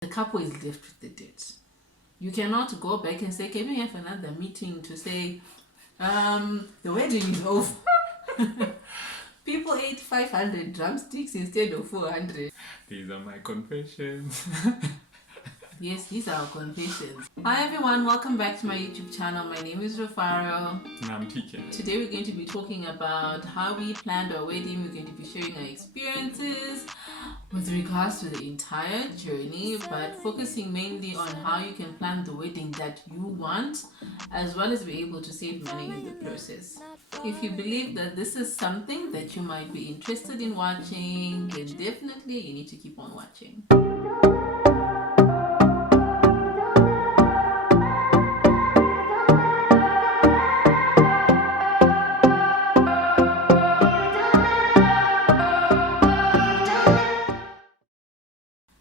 the couple is left with the debt. You cannot go back and say, can we have another meeting to say, the wedding is over. People ate 500 drumsticks instead of 400. These are my confessions. Yes, these are our confessions. Hi everyone, welcome back to my YouTube channel. My name is Rufaro. And I'm TK. Today we're going to be talking about how we planned our wedding. We're going to be sharing our experiences with regards to the entire journey, but focusing mainly on how you can plan the wedding that you want, as well as be able to save money in the process. If you believe that this is something that you might be interested in watching, then definitely you need to keep on watching.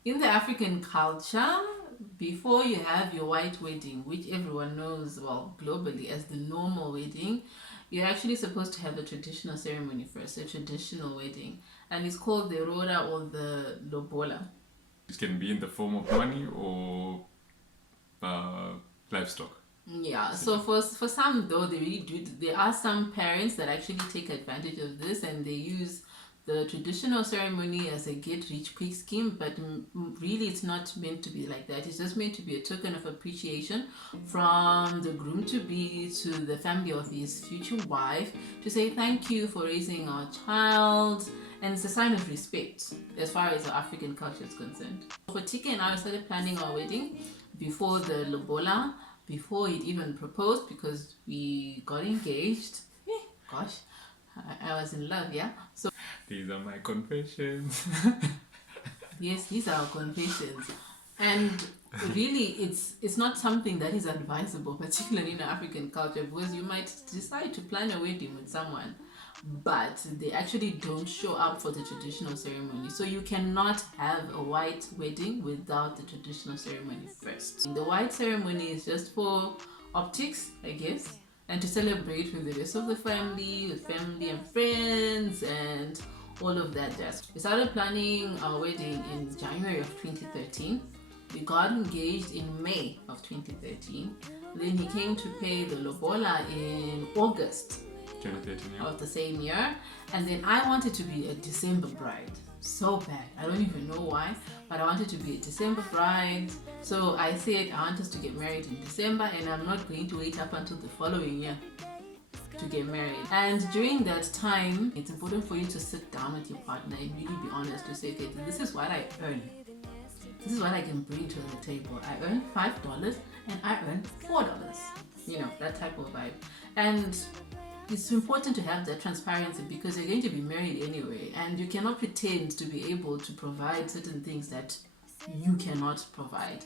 In the African culture, before you have your white wedding, which everyone knows, well, globally as the normal wedding, you're actually supposed to have a traditional ceremony first, a traditional wedding, and it's called the rora or the lobola. It can be in the form of money or livestock. Yeah, so for some though, they really do. There are some parents that actually take advantage of this and they use the traditional ceremony as a get-rich-quick scheme, but really it's not meant to be like that. It's just meant to be a token of appreciation from the groom-to-be to the family of his future wife to say thank you for raising our child, and it's a sign of respect as far as our African culture is concerned. For TK and I started planning our wedding before the lobola, before he'd even proposed, because we got engaged. Gosh, I was in love, yeah? So these are my confessions. yes, these are our confessions. And really, it's not something that is advisable, particularly in African culture, because you might decide to plan a wedding with someone, but they actually don't show up for the traditional ceremony. So you cannot have a white wedding without the traditional ceremony first. The white ceremony is just for optics, I guess, and to celebrate with the rest of the family, with family and friends, and all of that jazz. We started planning our wedding in January of 2013. We got engaged in May of 2013. Then he came to pay the lobola in August 2013, yeah. of the same year. And then I wanted to be a December bride. So bad. I don't even know why, but I wanted to be a December bride. So I said I want us to get married in December, and I'm not going to wait up until the following year to get married. And during that time, it's important for you to sit down with your partner and really be honest to say, okay, this is what I earn. This is what I can bring to the table. I earn $5 and I earn $4. You know, that type of vibe. And it's important to have that transparency because you're going to be married anyway, and you cannot pretend to be able to provide certain things that you cannot provide.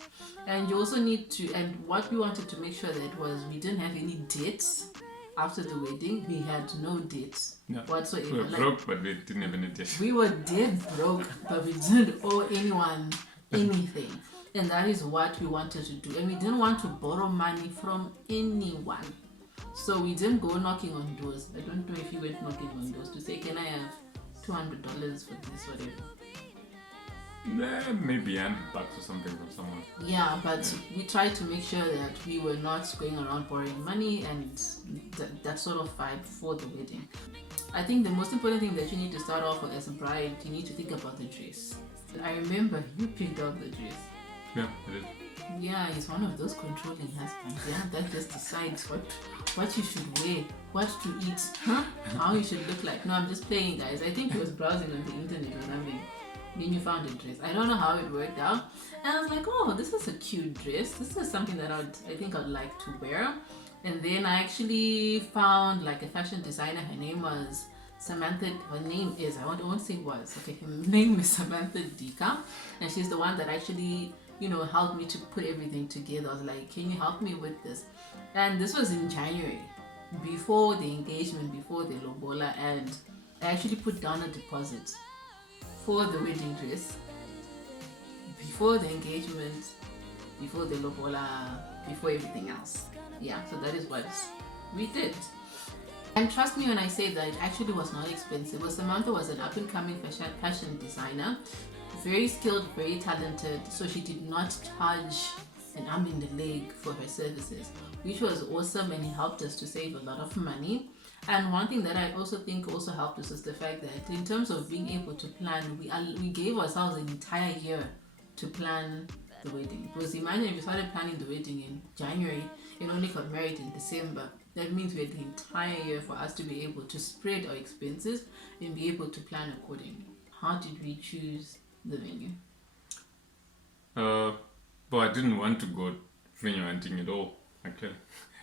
And you also need to, and what we wanted to make sure that was we didn't have any debts after the wedding. We had no debts whatsoever. We were broke, but we didn't have any debt. We were dead broke, but we didn't owe anyone anything. And that is what we wanted to do. And we didn't want to borrow money from anyone. So we didn't go knocking on doors. I don't know if you went knocking on doors to say, can I have $200 for this, whatever. Maybe $100 or something from someone. Yeah, but we tried to make sure that we were not going around borrowing money and that sort of vibe for the wedding. I think the most important thing that you need to start off with as a bride, you need to think about the dress. I remember you picked out the dress. Yeah, I did. Yeah, he's one of those controlling husbands, yeah, that just decides what you should wear, what to eat, how you should look like. No, I'm just playing, guys. I think he was browsing on the internet or something. Then you found a dress. I don't know how it worked out. And I was like, oh, this is a cute dress. This is something that I think I'd like to wear. And then I actually found like a fashion designer. Her name was Samantha. Her name is, I won't say was. Okay, her name is Samantha Dika. And she's the one that actually, helped me to put everything together. I was like, can you help me with this? And this was in January, before the engagement, before the lobola, and I actually put down a deposit for the wedding dress, before the engagement, before the lobola, before everything else. Yeah, so that is what we did. And trust me when I say that it actually was not expensive. Well, Samantha was an up-and-coming fashion designer. very skilled, very talented, so she did not charge an arm and a leg for her services, which was awesome, and it helped us to save a lot of money. And one thing that I also think also helped us is the fact that in terms of being able to plan, we gave ourselves an entire year to plan the wedding. Because imagine if we started planning the wedding in January and only got married in December. That means we had the entire year for us to be able to spread our expenses and be able to plan accordingly. How did we choose the venue? But I didn't want to go venue hunting at all, actually.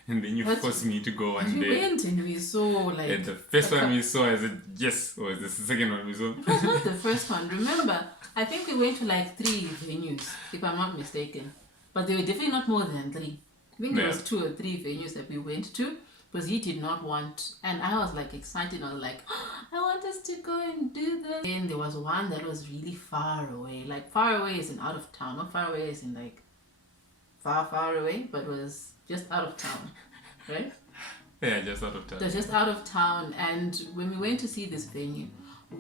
And then you forced me to go one we day. went and we saw like... And the first one we saw, I said yes, or the second one we saw? It was not the first one. Remember, I think we went to like 3 venues, if I'm not mistaken. But they were definitely not more than 3. I think there was 2 or 3 venues that we went to, because he did not want, and I was like excited. I was like, oh, I want us to go and do this. And there was one that was really far away. Like far away is in out of town, not far away is in like far away, but was just out of town, right? Yeah, just out of town. It was just out of town. And when we went to see this venue,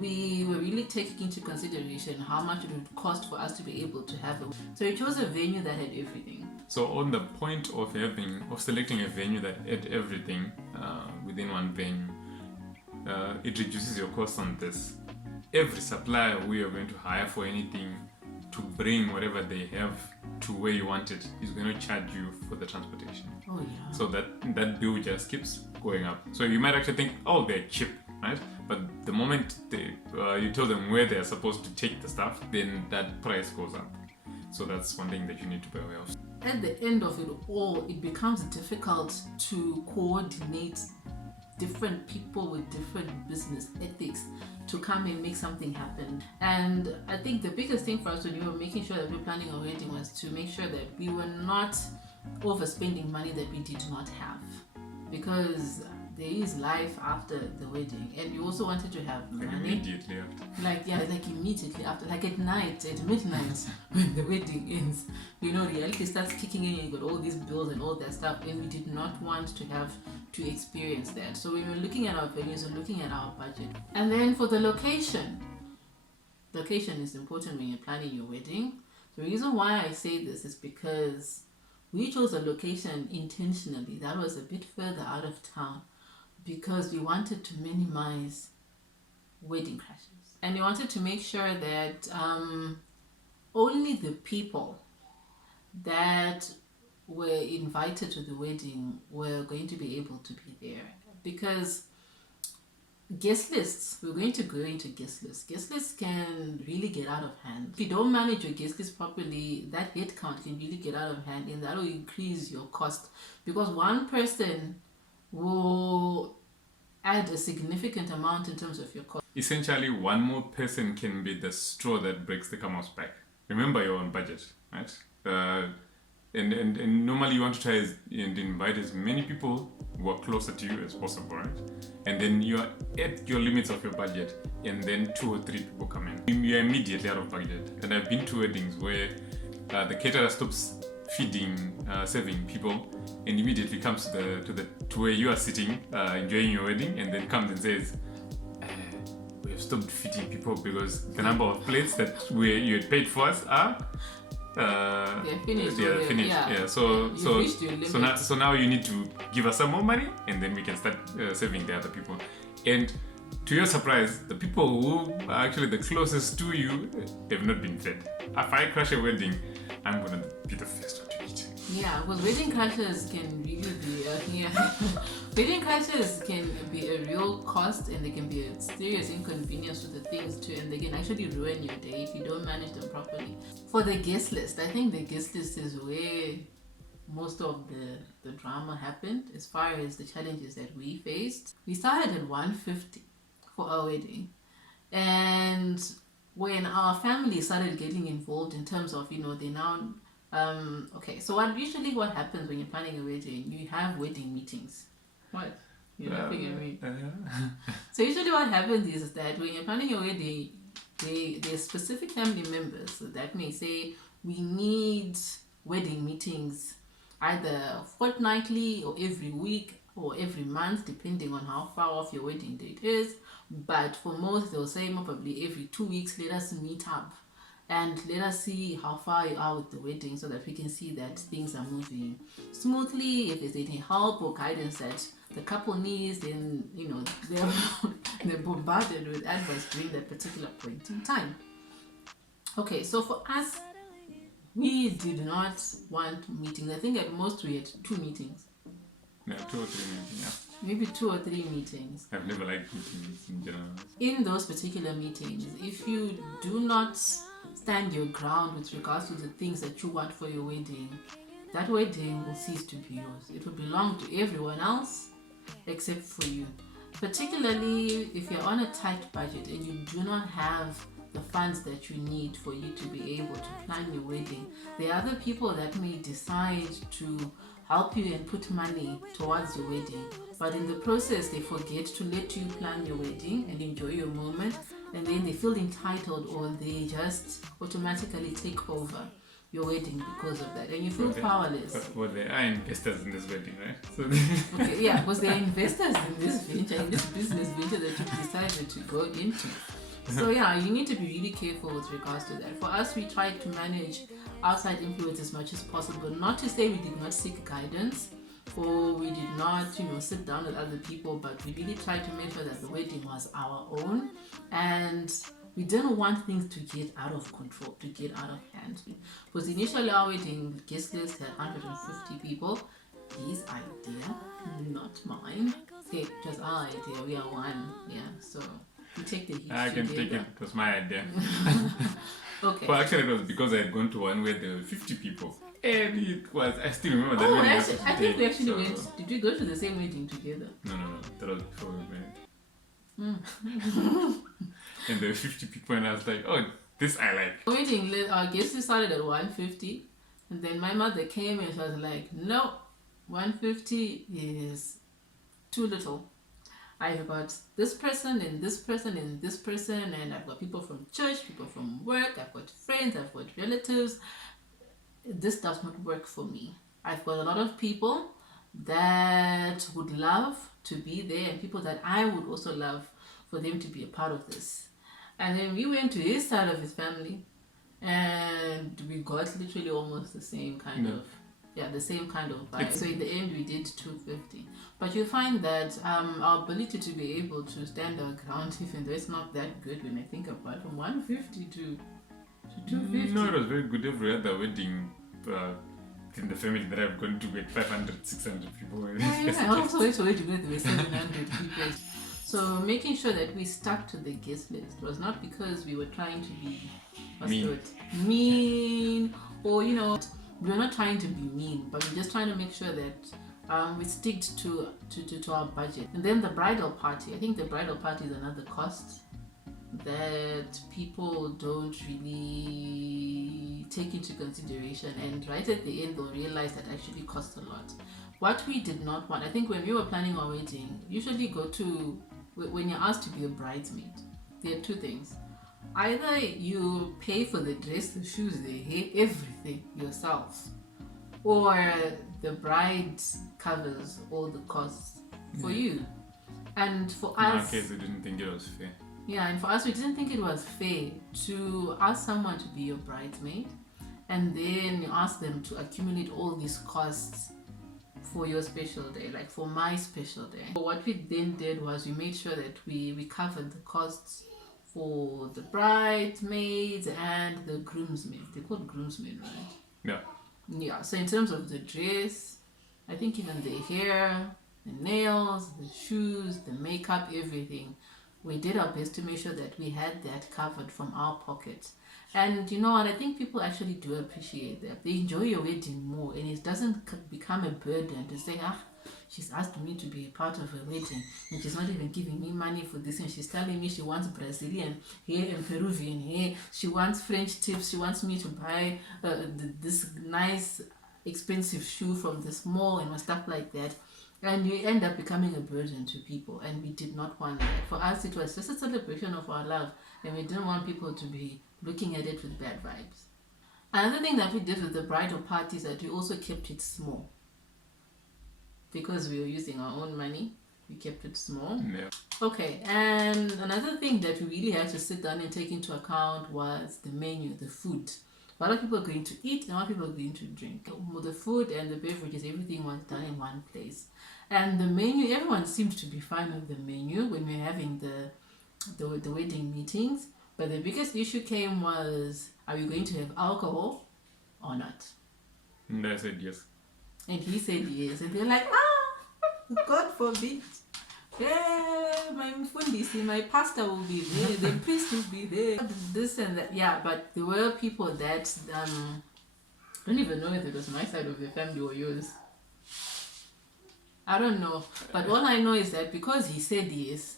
we were really taking into consideration how much it would cost for us to be able to have it. So we chose a venue that had everything. So on the point of selecting a venue that had everything within one venue, it reduces your cost on this. Every supplier we are going to hire for anything to bring whatever they have to where you want it is going to charge you for the transportation. Oh yeah. So that bill just keeps going up. So you might actually think, oh, they're cheap, right? But the moment you tell them where they're supposed to take the stuff, then that price goes up. So that's one thing that you need to be aware of. At the end of it all, it becomes difficult to coordinate different people with different business ethics to come and make something happen. And I think the biggest thing for us when we were making sure that we were planning our wedding was to make sure that we were not overspending money that we did not have, because there is life after the wedding, and we also wanted to have money immediately after. Like immediately after, like at night, at midnight, when the wedding ends, reality starts kicking in, and you got all these bills and all that stuff, and we did not want to have to experience that. So we were looking at our venues and looking at our budget. And then for the location is important when you're planning your wedding. The reason why I say this is because we chose a location intentionally that was a bit further out of town, because we wanted to minimize wedding crashes, and we wanted to make sure that only the people that were invited to the wedding were going to be able to be there. Because guest lists, we're going to go into guest lists. Guest lists can really get out of hand. If you don't manage your guest list properly, that head count can really get out of hand, and that will increase your cost, because one person will add a significant amount in terms of your cost. Essentially, one more person can be the straw that breaks the camel's back. Remember, you're on budget, right? And normally you want to try and invite as many people who are closer to you as possible, right? And then you're at your limits of your budget, and then 2 or 3 people come in. You're immediately out of budget. And I've been to weddings where the caterer stops serving people, and immediately comes to where you are sitting enjoying your wedding, and then comes and says, we have stopped feeding people because the number of plates that you had paid for us are they're finished. Yeah. So now you need to give us some more money, and then we can start serving the other people. And to your surprise, the people who are actually the closest to you have not been fed. If I crash a wedding, I'm gonna be the first one to eat. Yeah, because wedding crashes can really be wedding crashes can be a real cost, and they can be a serious inconvenience to the things too, and they can actually ruin your day if you don't manage them properly. For the guest list, I think the guest list is where most of the drama happened as far as the challenges that we faced. We started at 150 for our wedding, and when our family started getting involved in terms of, they now so what happens when you're planning a wedding, you have wedding meetings. What? You're laughing at me. So usually what happens is that when you're planning a wedding, there's specific family members that may say, we need wedding meetings either fortnightly or every week or every month, depending on how far off your wedding date is. But for most, they'll say probably every 2 weeks, let us meet up and let us see how far you are with the wedding so that we can see that things are moving smoothly. If there's any help or guidance that the couple needs, then they're bombarded with advice during that particular point in time. Okay, so for us, we did not want meetings. I think at most we had 2 meetings. Yeah, 2 or 3 meetings, yeah. Maybe 2 or 3 meetings. I've never liked meetings in general. In those particular meetings, if you do not stand your ground with regards to the things that you want for your wedding, that wedding will cease to be yours. It will belong to everyone else except for you. Particularly if you're on a tight budget and you do not have the funds that you need for you to be able to plan your wedding. There are other people that may decide to help you and put money towards your wedding, but in the process they forget to let you plan your wedding and enjoy your moment, and then they feel entitled, or they just automatically take over your wedding because of that, and you feel powerless. Well, they are investors in this wedding, right? So okay, yeah, because they are investors in this venture, in this business venture that you decided to go into. So yeah, you need to be really careful with regards to that. For us, we tried to manage outside influence as much as possible. Not to say we did not seek guidance or we did not, sit down with other people, but we really tried to make sure that the wedding was our own, and we didn't want things to get out of control, to get out of hand. Because initially our wedding guest list had 150 people. His idea, not mine. Okay, just our idea. We are one. Yeah, so you take the heat. I can take it. It was my idea. Okay. Well, actually, it was because I had gone to one where there were 50 people. And it was, I still remember that wedding. I think we actually went. Did we go to the same wedding together? No. That was before we went. And there were 50 people, and I was like, oh, this I like. Wedding, our guests started at 150, and then my mother came and she was like, no, 150 is too little. I've got this person and this person and this person, and I've got people from church, people from work, I've got friends, I've got relatives. This does not work for me. I've got a lot of people that would love to be there, and people that I would also love for them to be a part of this. And then we went to his side of his family, and we got literally almost the same kind of vibe. So in the end we did 250. But you find that our ability to be able to stand our ground, even though it's not that good when I think about it, from 150 to 250. No, it was very good. Every other wedding in the family that I've gone to with 500, 600 people. I also went to wedding with 700 people. So making sure that we stuck to the guest list was not because we were trying to be mean, or we were not trying to be mean, but we're just trying to make sure that we stick to our budget. And then the bridal party. I think the bridal party is another cost that people don't really take into consideration, and right at the end they'll realize that actually costs a lot. What we did not want, I think when we were planning our wedding, usually when you're asked to be a bridesmaid, there are 2 things. Either you pay for the dress, the shoes, the hair, everything yourself, or the bride covers all the costs for you. And for us, in our case, we didn't think it was fair. Yeah, and for us, we didn't think it was fair to ask someone to be your bridesmaid, and then you ask them to accumulate all these costs for your special day, like for my special day. So what we then did was we made sure that we covered the costs for the bridesmaids and the groomsmen. They're called groomsmen, right? Yeah. Yeah, so in terms of the dress, I think even the hair, the nails, the shoes, the makeup, everything, we did our best to make sure that we had that covered from our pocket. And you know what, I think people actually do appreciate that. They enjoy your wedding more, and it doesn't become a burden to say, she's asked me to be a part of her wedding and she's not even giving me money for this, and she's telling me she wants Brazilian hair and Peruvian hair, she wants French tips, she wants me to buy this nice expensive shoe from this mall and stuff like that. And you end up becoming a burden to people, and we did not want that. For us, it was just a celebration of our love, and we didn't want people to be looking at it with bad vibes. Another thing that we did with the bridal party is that we also kept it small. Because we were using our own money, You kept it small. Yeah. Okay, and another thing that we really had to sit down and take into account was the menu, the food. What are people going to eat and what people are going to drink? The food and the beverages, everything was done in one place. And the menu, everyone seemed to be fine with the menu when we were having the wedding meetings. But the biggest issue came was, are we going to have alcohol or not? And I said yes. And he said yes. And they're like, God forbid. Yeah, my mfundisi, my pastor will be there, the priest will be there, this and that. Yeah, but there were people that I don't even know if it was my side of the family or yours. I don't know. But all I know is that because he said yes,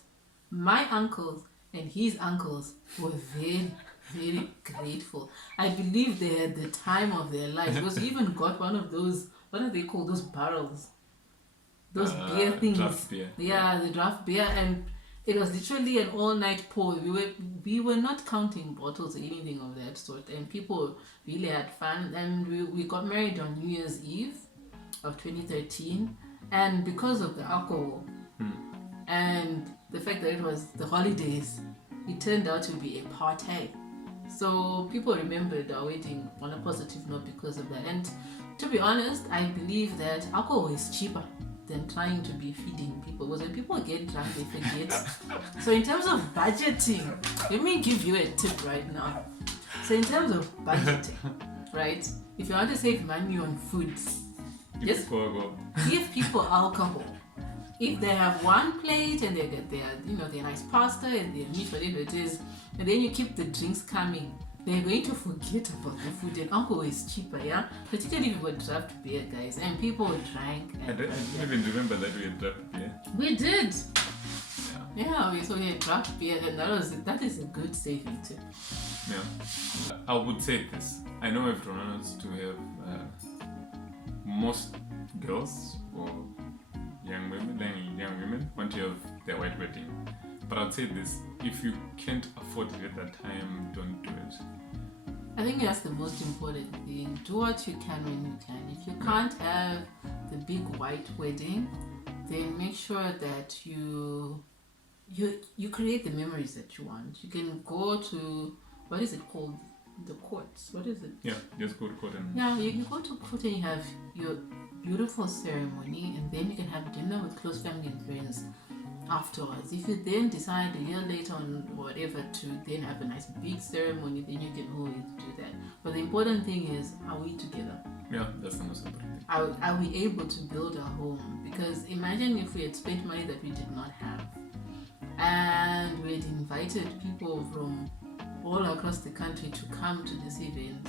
my uncles and his uncles were very, very grateful. I believe they had the time of their lives. Because we even got one of those, what are they called? Those barrels. Those beer things. Draft beer. Yeah, the draft beer. And it was literally an all-night pour. We were not counting bottles or anything of that sort. And people really had fun. And we got married on New Year's Eve of 2013. And because of the alcohol and the fact that it was the holidays, it turned out to be a party. So people remembered our wedding on a positive note because of that. And to be honest, I believe that alcohol is cheaper than trying to be feeding people. Because when people get drunk, they forget. So in terms of budgeting, let me give you a tip right now. So in terms of budgeting, right? If you want to save money on food, just give people alcohol. If they have one plate and they get their nice pasta and their meat, whatever it is, and then you keep the drinks coming, they're going to forget about the food. And alcohol is cheaper, yeah? Particularly if you got draft beer, guys. And people drank. I don't even remember that we had draft beer. We did. Yeah, so we had draft beer, and that is a good saving tip. Yeah. I would say this. I know everyone wants to have most girls or young women want to have their white wedding. But I'd say this, if you can't afford it at that time, don't do it. I think that's the most important thing. Do what you can when you can. If you can't have the big white wedding, then make sure that you create the memories that you want. You can go to, what is it called? The courts. What is it? Yeah, just go to court and... Yeah, you go to court and you have your beautiful ceremony, and then you can have dinner with close family and friends afterwards. If you then decide a year later on whatever to then have a nice big ceremony, then you can always do that. But the important thing is, are we together? Yeah, that's the most important thing. Are we able to build a home? Because imagine if we had spent money that we did not have, and we had invited people from all across the country to come to this event,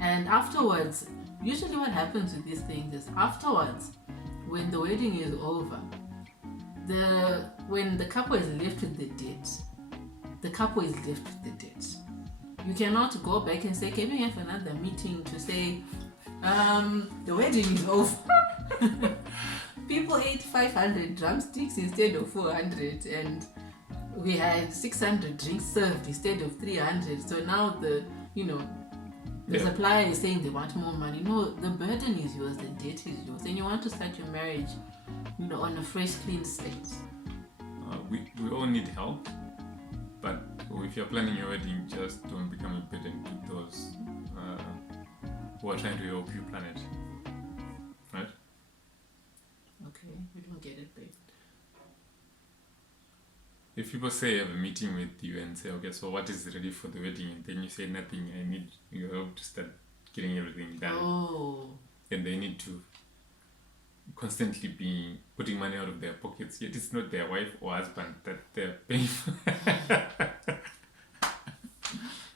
and afterwards, usually what happens with these things is afterwards, when the wedding is over, when the couple is left with the debt, the couple is left with the debt. You cannot go back and say, can we have another meeting to say, the wedding is over. People ate 500 drumsticks instead of 400, and we had 600 drinks served instead of 300. So now the supplier is saying they want more money. No, the burden is yours, the debt is yours, and you want to start your marriage, on a fresh, clean slate. We all need help, but if you're planning your wedding, just don't become a burden to those who are trying to help you plan it. Right? Okay, we don't get it, babe. If people say have a meeting with you and say, okay, so what is ready for the wedding, and then you say nothing, I need your help to start getting everything done. Oh. And they need to constantly be putting money out of their pockets, yet it's not their wife or husband that they're paying for.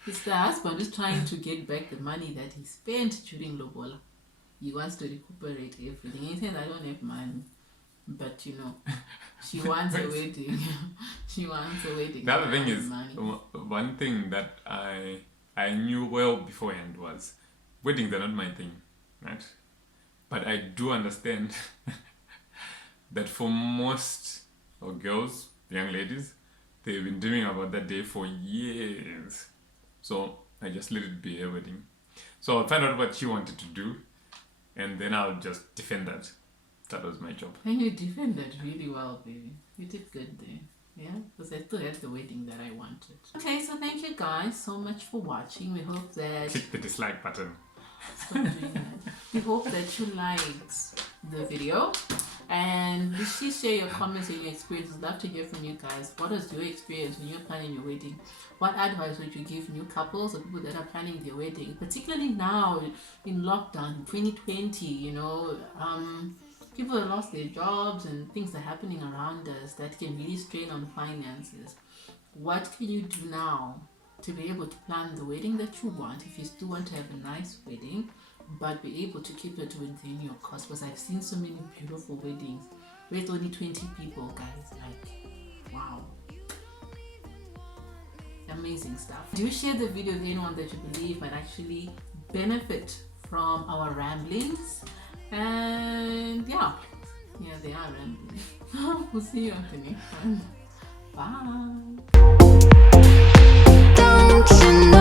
It's the husband who's trying to get back the money that he spent during Lobola. He wants to recuperate everything. He says, I don't have money. But she wants a wedding. She wants a wedding. The other thing is, one thing that I knew well beforehand was, weddings are not my thing, right? But I do understand that for most girls, young ladies, they've been dreaming about that day for years. So I just let it be a wedding. So I'll find out what she wanted to do, and then I'll just defend that. That was my job. And you defended really well, baby. You did good there. Yeah, because I still had the wedding that I wanted. Okay, so thank you guys so much for watching. We hope that Click the dislike button. stop doing that. We hope that you liked the video, and please share your comments and your experiences. Love to hear from you guys. What was your experience when you're planning your wedding? What advice would you give new couples or people that are planning their wedding, particularly now in lockdown 2020? You know, people have lost their jobs and things are happening around us that can really strain on finances. What can you do now to be able to plan the wedding that you want, if you still want to have a nice wedding, but be able to keep it within your cost? Because I've seen so many beautiful weddings where it's only 20 people, guys. Like, wow. Amazing stuff. Do share the video with anyone that you believe might actually benefit from our ramblings. And yeah, they are rambling. We'll see you at the next one. Bye. Don't you know?